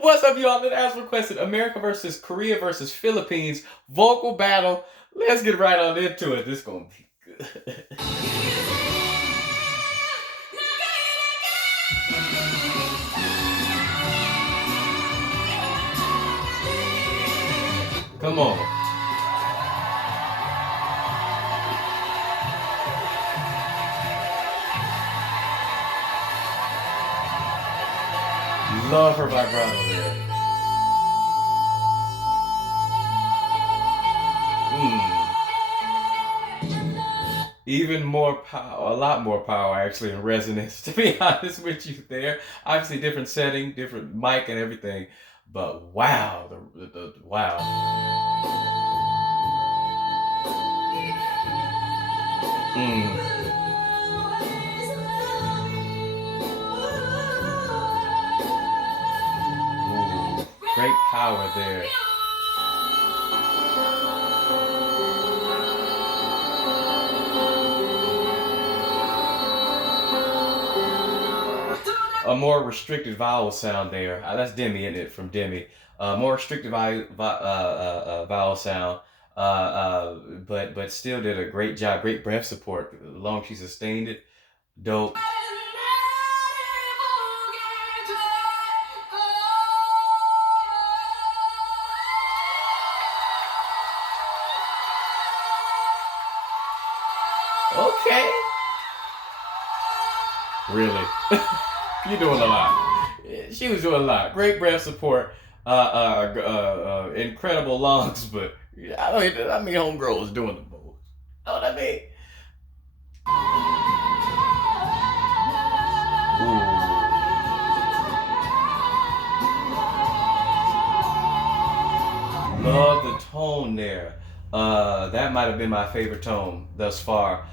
What's up, y'all? As requested, America versus Korea versus Philippines vocal battle. Let's get right on into it. This gonna be good. Come on. Love her vibrato there. Mm. Even more power, a lot more power actually in resonance, to be honest with you there. Obviously, different setting, different mic and everything. But wow, the wow. Mm. Ooh, great power there. A more restricted vowel sound there. That's Demi, isn't it? From Demi. More restricted vowel sound. But still did a great job. Great breath support. As long as she sustained it, dope. Okay. Really? You're doing a lot. She was doing a lot. Great breath support. Incredible lungs, but I mean, homegirl was doing the most. Know what I mean? Ooh. Love the tone there. That might have been my favorite tone thus far.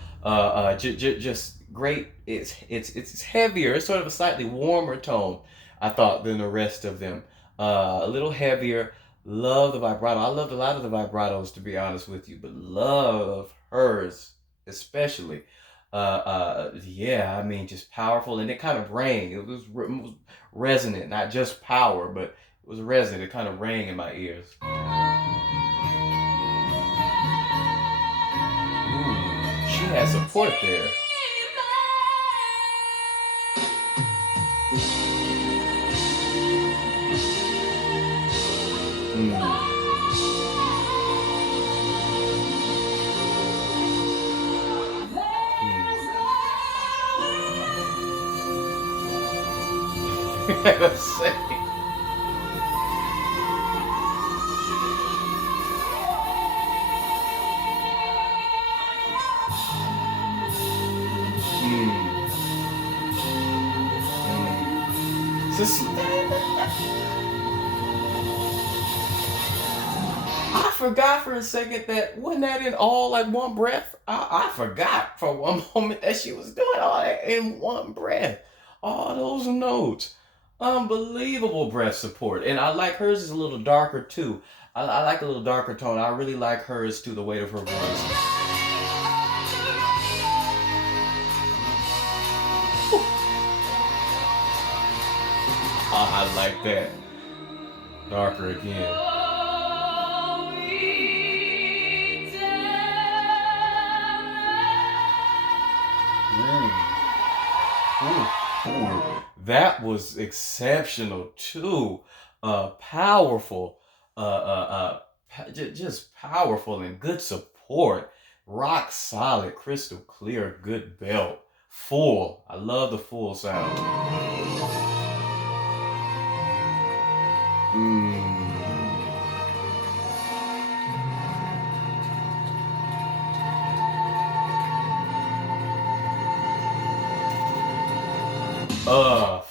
Just great. It's heavier. It's sort of a slightly warmer tone, I thought, than the rest of them. A little heavier. Love the vibrato. I loved a lot of the vibratos, to be honest with you, but love hers especially. Yeah, I mean, just powerful, and it kind of rang. It was resonant, not just power, but it was resonant. It kind of rang in my ears. Ooh, she had support there. Mm. Let's see. Mm. Mm. I forgot for a second that wasn't that in all like one breath. I forgot for one moment that she was doing all that in one breath. All those notes. Unbelievable breath support. And I like hers is a little darker too. I like a little darker tone. I really like hers too, the weight of her voice. I like that. Darker again. Ooh. Ooh. That was exceptional too. Powerful. Just powerful and good support. Rock solid, crystal clear, good belt. Full. I love the full sound. Mm.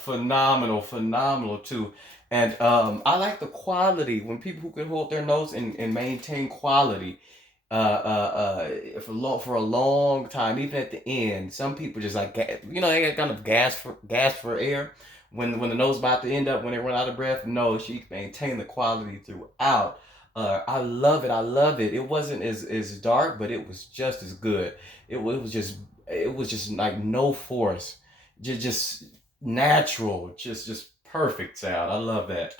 Phenomenal, phenomenal too. And I like the quality when people who can hold their notes and maintain quality for a long time, even at the end. Some people just like they get kind of gas for air when the note's about to end up when they run out of breath. No, she maintained the quality throughout. I love it. I love it. It wasn't as dark, but it was just as good. It was just like no force, just natural, just perfect sound. I love that.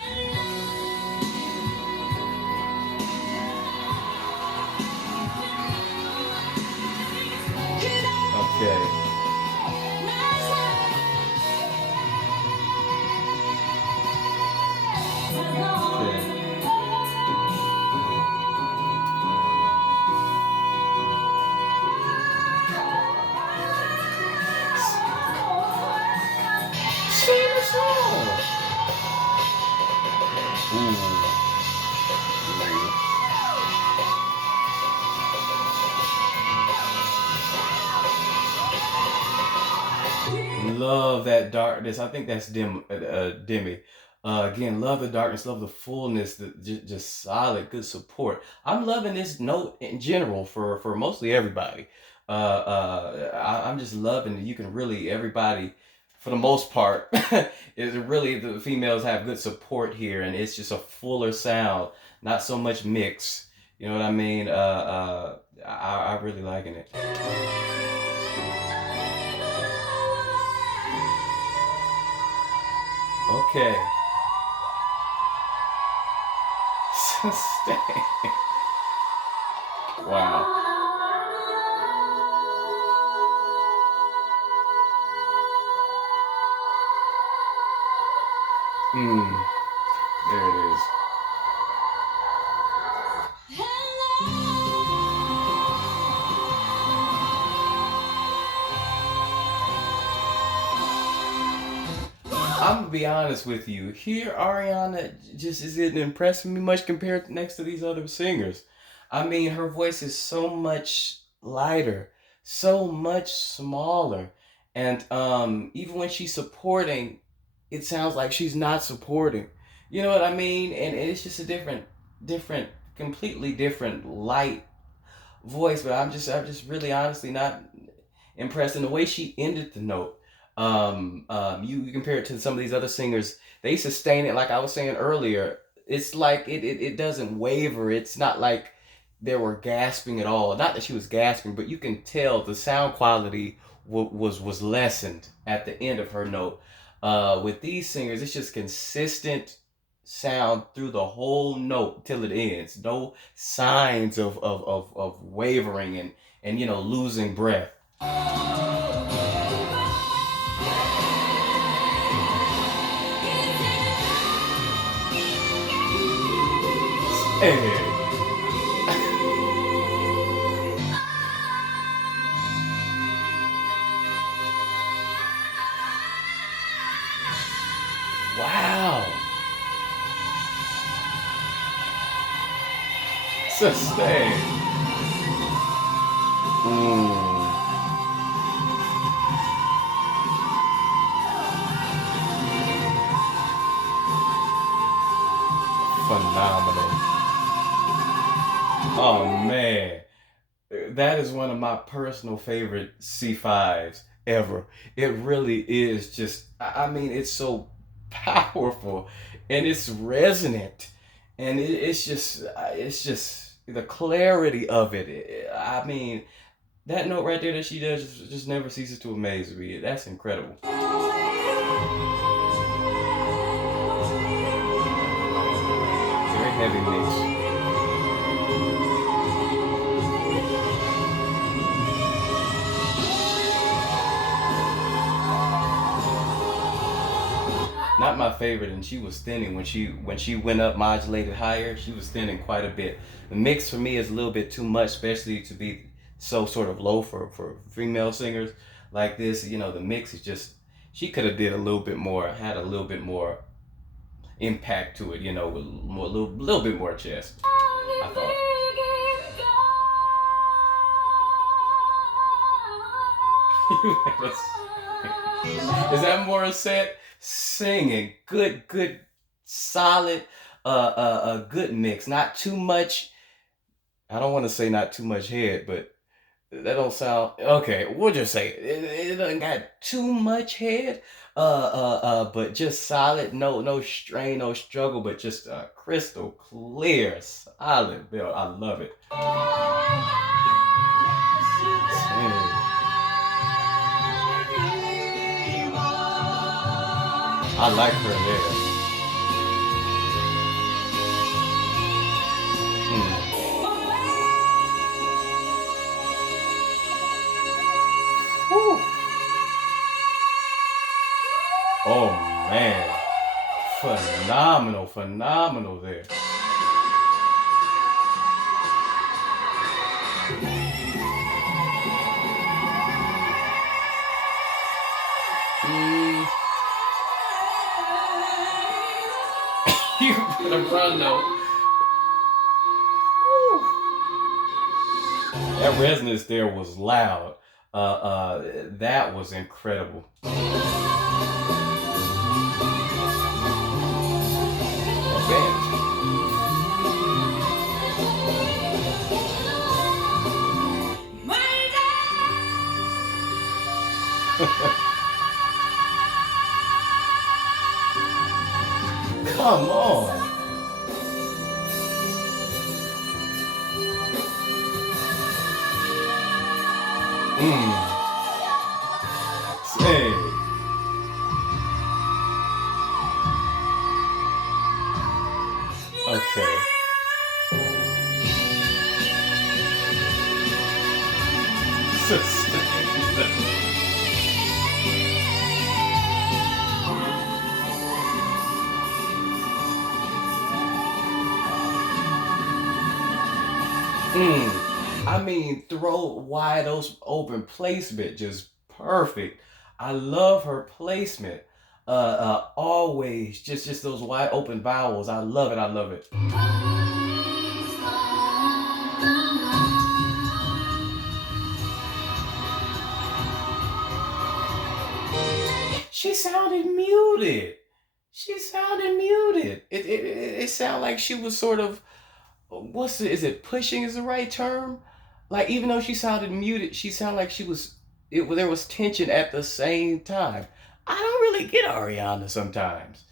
Okay. Okay. Sing the song. Ooh. Love that darkness. I think that's Demi. Again, love the darkness, love the fullness, just solid, good support. I'm loving this note in general for mostly everybody. I'm just loving that you can really everybody, for the most part, is really the females have good support here, and it's just a fuller sound, not so much mix. You know what I mean? I really liking it. Okay. Sustain. Wow. Mm, there it is. I'm gonna be honest with you. Here, Ariana just isn't impressing me much compared to next to these other singers. I mean, her voice is so much lighter, so much smaller, and even when she's supporting, it sounds like she's not supporting. You know what I mean? And it's just a different, completely different light voice. But I'm just really honestly not impressed. And the way she ended the note, you compare it to some of these other singers, they sustain it like I was saying earlier. It's like it doesn't waver. It's not like they were gasping at all. Not that she was gasping, but you can tell the sound quality was lessened at the end of her note. With these singers, it's just consistent sound through the whole note till it ends. No signs of wavering and losing breath. Hey. Wow. Sustain. Mm, phenomenal. Oh man. That is one of my personal favorite C5s ever. It really is just, I mean, it's so powerful and it's resonant and it's just the clarity of it. I mean, that note right there that she does just never ceases to amaze me. That's incredible. Very heavy mix. Not my favorite, and she was thinning when she went up modulated higher. She was thinning quite a bit. The mix for me is a little bit too much, especially to be so sort of low for female singers like this. The mix is just she could have did a little bit more, had a little bit more impact to it. With more little bit more chest. I thought. Is that Morissette singing? Good, solid, good mix. Not too much. I don't want to say not too much head, but that don't sound okay. We'll just say it doesn't got too much head. But just solid. No strain, no struggle, but just crystal clear, solid bill. I love it. I like her there. Mm. Whew. Oh man, phenomenal, phenomenal there. Mm. You better run though. Whew. That resonance there was loud. That was incredible. Advanced. Come on. Mm. Say. Okay. Sustained. Mm. I mean, throw wide open placement, just perfect. I love her placement. Always just those wide open vowels. I love it. I love it. She sounded muted. She sounded muted. It sounded like she was sort of what's it? Is it pushing? Is the right term? Like even though she sounded muted, she sounded like she was. There was tension at the same time. I don't really get Ariana sometimes.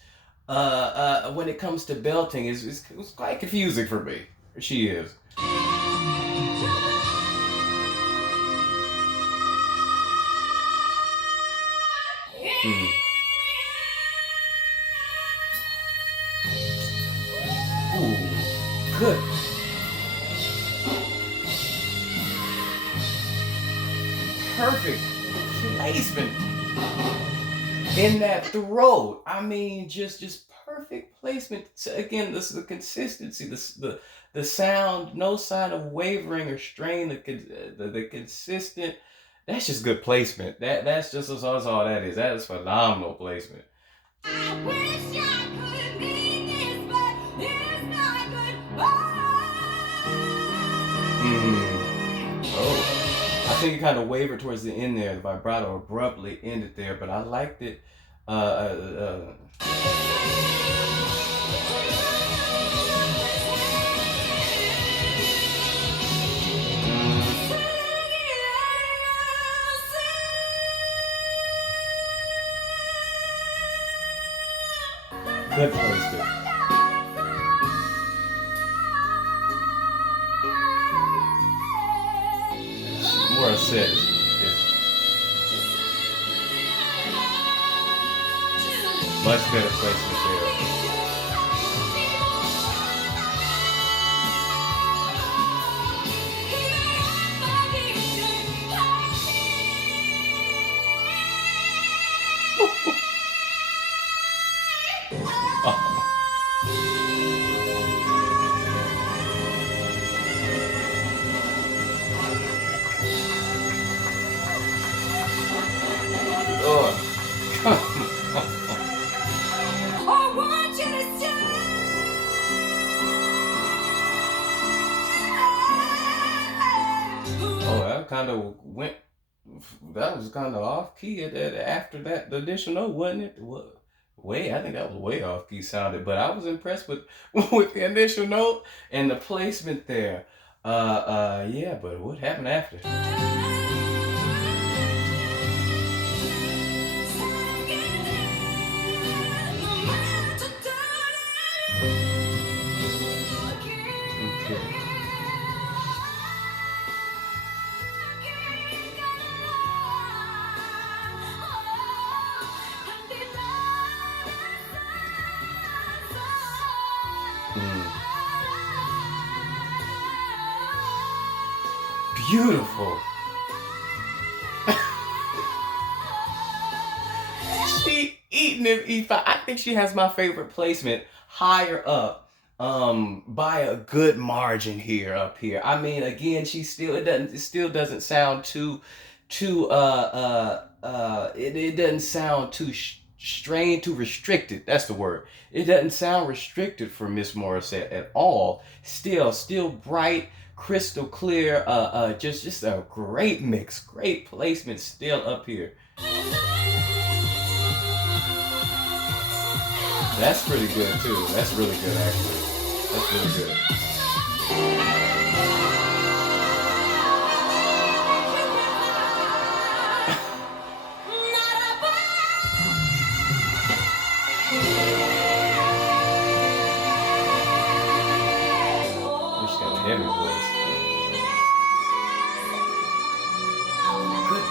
When it comes to belting, it's quite confusing for me. She is. Mm. Ooh, good, perfect placement in that throat. I mean, just perfect placement. So again, this is the consistency, the sound, no sign of wavering or strain. The consistent. That's just good placement. That's just that's all that is. That is phenomenal placement. I wish I could be this, but it's not goodbye. Oh, I think it kind of wavered towards the end there. The vibrato abruptly ended there, but I liked it. Good placement. More said much better placement there. Oh, Lord. I want you to Oh, that kind of went. That was kind of off key after that the additional note, wasn't it? What? Way, I think that was way off key sounded, but I was impressed with with the initial note and the placement there. Yeah, but what happened after? Okay. Mm. Beautiful. She eating them E5. I think she has my favorite placement higher up, by a good margin here up here. I mean, again, it still doesn't sound too it doesn't sound too strained, too restricted. That's the word. It doesn't sound restricted for Miss Morissette at all. Still bright, crystal clear. Just a great mix, great placement still up here. That's pretty good too. That's really good actually. That's really good. She's got a heavy voice. Good.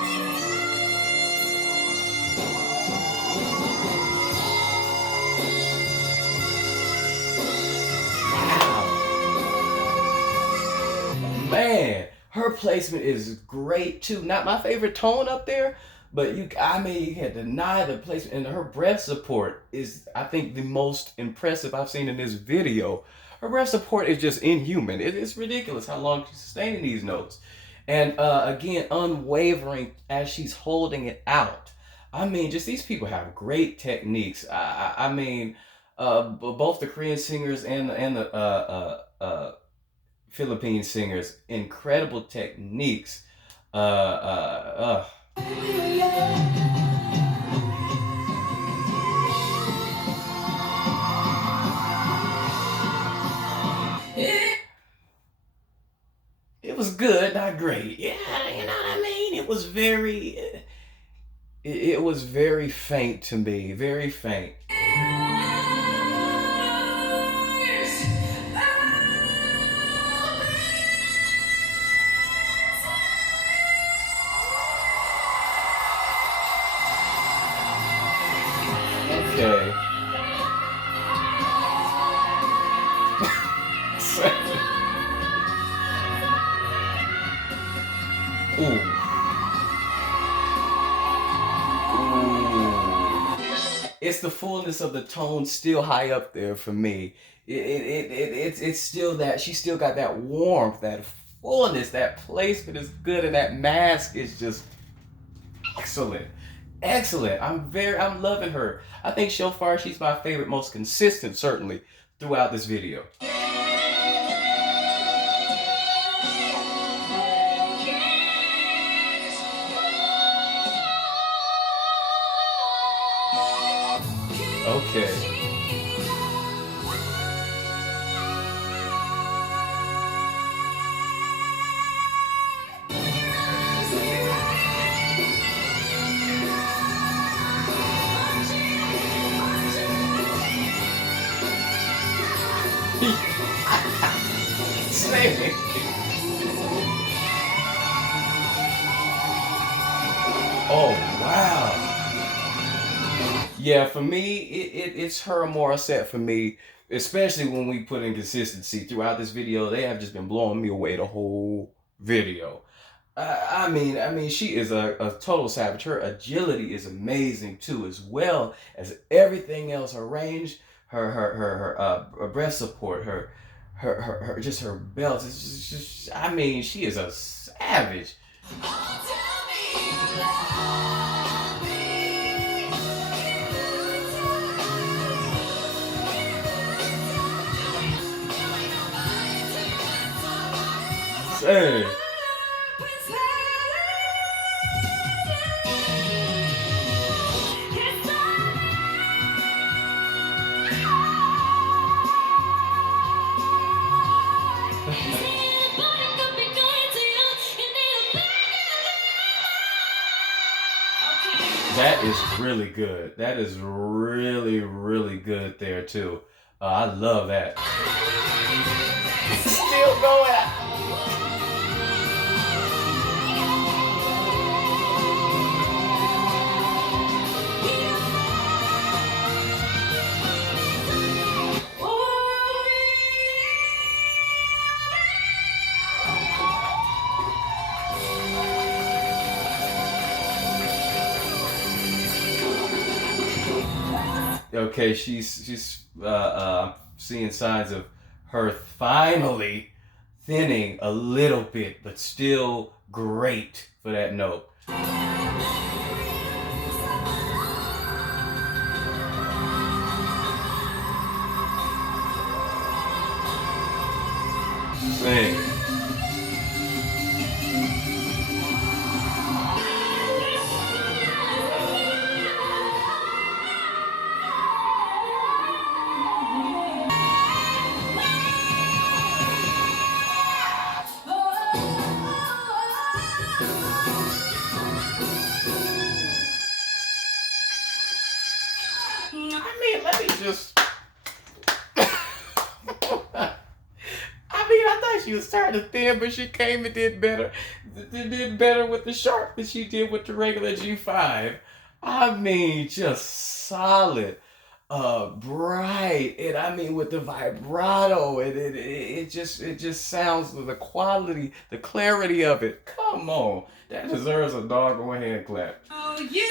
Man, her placement is great too. Not my favorite tone up there, but I mean, you can't deny the placement. And her breath support is, I think, the most impressive I've seen in this video. Her breath support is just inhuman. It's ridiculous how long she's sustaining these notes. And again, unwavering as she's holding it out. I mean, just these people have great techniques. I mean, both the Korean singers and the Philippine singers, incredible techniques. It was good, not great. Yeah, you know what I mean. It was very faint to me, very faint. Okay. Ooh. Ooh. It's the fullness of the tone still high up there for me. It's still that she still got that warmth, that fullness, that placement is good, and that mask is just excellent. Excellent. I'm loving her. I think so far she's my favorite, most consistent, certainly, throughout this video. Okay. Same. Oh wow. Yeah, for me, it's her Morissette for me, especially when we put in consistency throughout this video. They have just been blowing me away the whole video. I mean, she is a total savage. Her agility is amazing too, as well as everything else. Her range, her breath support, her just her belt. It's just, I mean, she is a savage. Hey. That is really good. That is really, really good there too. I love that. Still going. Okay, she's seeing signs of her finally thinning a little bit, but still great for that note. Sing. I mean, let me just. I thought she was starting to thin, but she came and did better. Did better with the sharp than she did with the regular G5. I mean, just solid, bright, and I mean with the vibrato, and it just sounds the quality, the clarity of it. Come on, that deserves a doggone hand clap. Oh, you.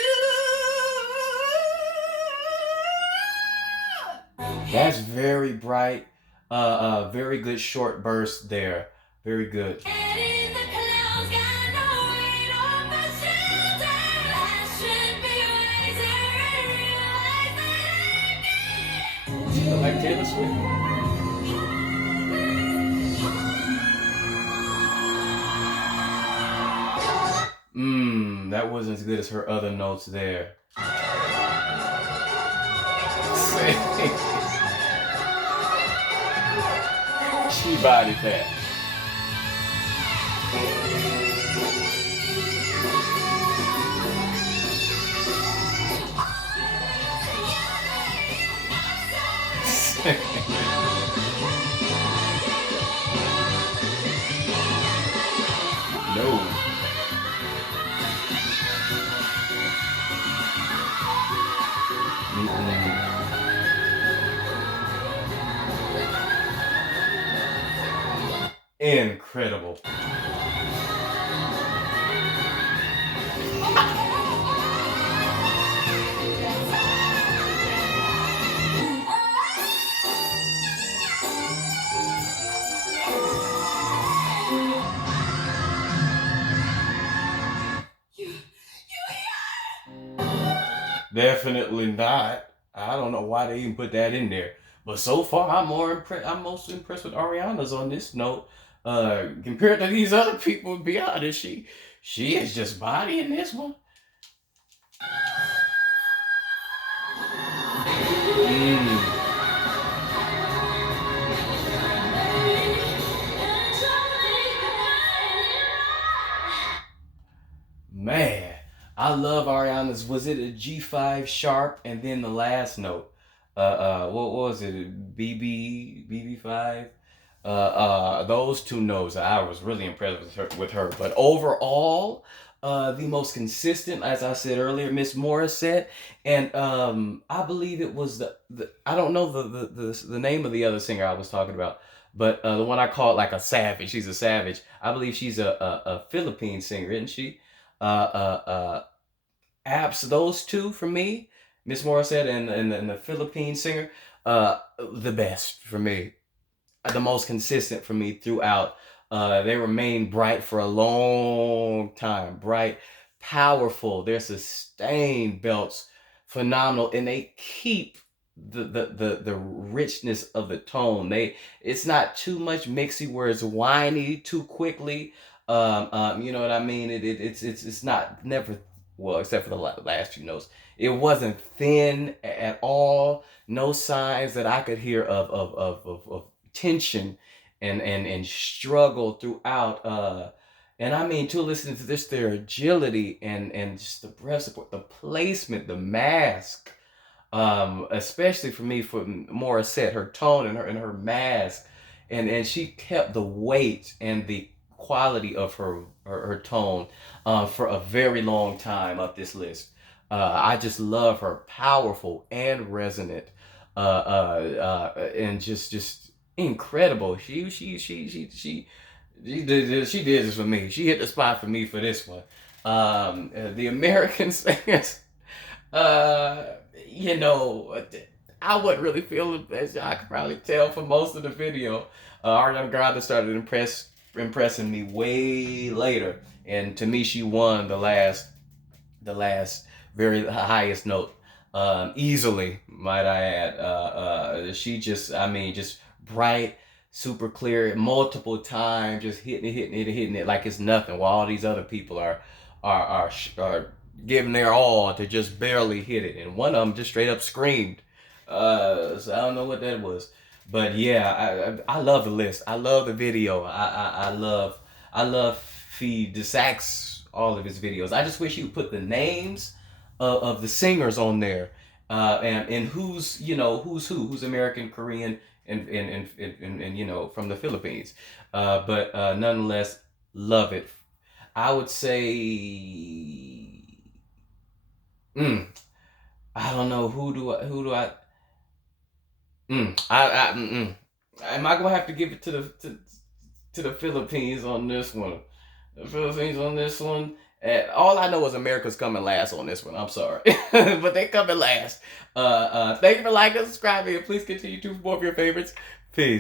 That's very bright. Very good short burst there. Very good. Like Taylor Swift. That wasn't as good as her other notes there. She bodied that. No. Incredible. Definitely not. I don't know why they even put that in there. But so far, I'm more impressed. I'm most impressed with Ariana's on this note. Compared to these other people, to be honest, she is just bodying this one. Mm. Man, I love Ariana's. Was it a G5 sharp and then the last note? What was it? BB5. Those two notes, I was really impressed with her. But overall, the most consistent, as I said earlier, Miss Morissette, and I believe it was the I don't know the name of the other singer I was talking about, but the one I called like a savage. She's a savage. I believe she's a Philippine singer, isn't she? Apps those two for me, Miss Morissette and the Philippine singer, the best for me, the most consistent for me throughout. They remain bright for a long time, bright, powerful. Their sustained belts phenomenal, and they keep the richness of the tone. It's not too much mixy where it's whiny too quickly. You know what I mean? It's not never, well, except for the last few notes. It wasn't thin at all. No signs that I could hear of tension and struggle throughout. And I mean, to listen to this, their agility and just the breath support, the placement, the mask, especially for me, for Morissette, her tone and her mask, and she kept the weight and the quality of her tone for a very long time up this list. I just love her, powerful and resonant, and just incredible. She did this for me. She hit the spot for me for this one. The American singers, uh, you know, I wasn't really feeling, as y'all can probably tell from most of the video. Ariana Grande started impressing me way later, and to me, she won the last very highest note, easily, might I add. She just, I mean, just bright, super clear, multiple times, just hitting it like it's nothing. While all these other people are giving their all to just barely hit it, and one of them just straight up screamed. So I don't know what that was, but yeah, I love the list. I love the video. I love Feed the Sax, all of his videos. I just wish he would put the names of the singers on there, and who's, who's American, Korean, and from the Philippines. But nonetheless, love it. I would say, I don't know, am I gonna have to give it to the Philippines on this one? The Philippines on this one. And all I know is America's coming last on this one. I'm sorry, but they coming last. Thank you for liking, subscribing, and please continue to support your favorites. Peace.